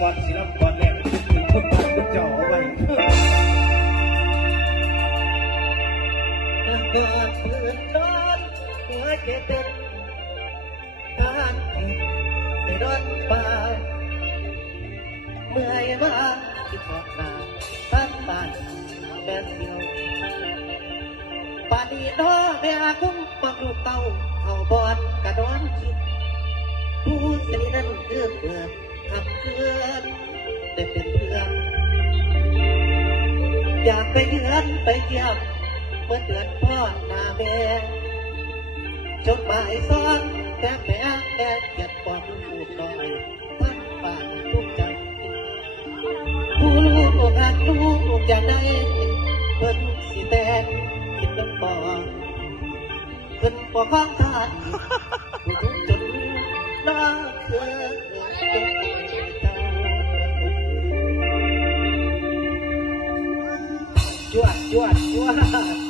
ก่อนศิลปะแรกเป็นคนบ้านคนเจ้าเอาไว้เกิดปืนนอนหัวใจเต้นทานผิดในรถเปล่าเมื่อยมาคิดออกมาตั้งบ้านแม่เดียวป่านนี้น้อแม่คุ้มปักลูกเต้าเข้าบอนกระดอนคิดผู้สนิทนั้นเกิดทำเกินได้เป็นเพื่อนอยากไปเยือนไปเยี่ยมเมื่อเดือนพ่อหน้าแม่จดหมายซ้อนแต่แม่เก็บความพูดน้อยท่านป่านทุกใจผู้ลูกหักลูกอยากได้เพิ่นสิแตนคิดน้ำบ่เพิ่นบ่ฟังท่านผู้ทุกจนน้าคือจวด